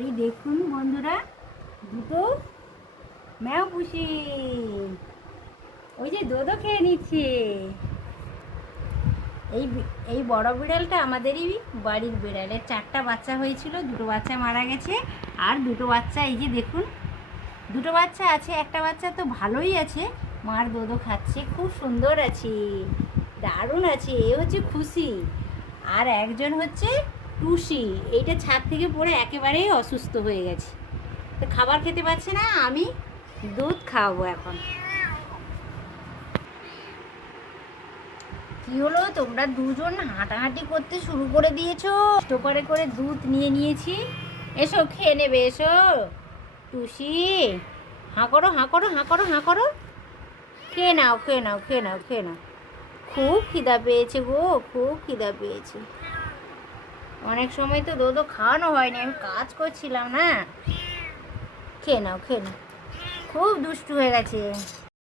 এই দেখুন বন্ধুরা, দুটো ম্যাও পুষি ওই যে দোদো খেয়ে নিচ্ছে। এই এই বড় বিড়ালটা আমাদেরই বাড়ির বিড়ালের 4টা বাচ্চা হয়েছিল, 2টো বাচ্চা মারা গেছে, আর 2টো বাচ্চা এই যে দেখুন 2টো বাচ্চা আছে। একটা বাচ্চা তো ভালোই আছে, মার দোদো খাচ্ছে, খুব সুন্দর আছে, দারুণ আছে। এ হচ্ছে খুশি, আর একজন হচ্ছে টুসি। এইটা ছাদ থেকে পড়ে একেবারেই অসুস্থ হয়ে গেছে, তো খাবার খেতে পাচ্ছে না, আমি দুধ খাওয়াবো এখন। কি হলো, তোমরা দুজন হাঁটাহাঁটি করতে শুরু করে দিয়েছো। স্টোপারে করে দুধ নিয়ে নিয়েছি, এসো খেয়ে নেবে, এসো টুসি। হাঁ করো, হাঁ করো, হাঁ করো, হাঁ করো, খেয়ে নাও, খেয়ে নাও, খেয়ে নাও, খেয়ে নাও। খুব খিদা পেয়েছে গো, খুব খিদা পেয়েছে। অনেক সময় তো দোদো খাওয়ানো হয়নি, আমি কাজ করছিলাম না। খেয়ে নাও, খেয়ে নাও, খুব দুষ্টু হয়ে গেছে।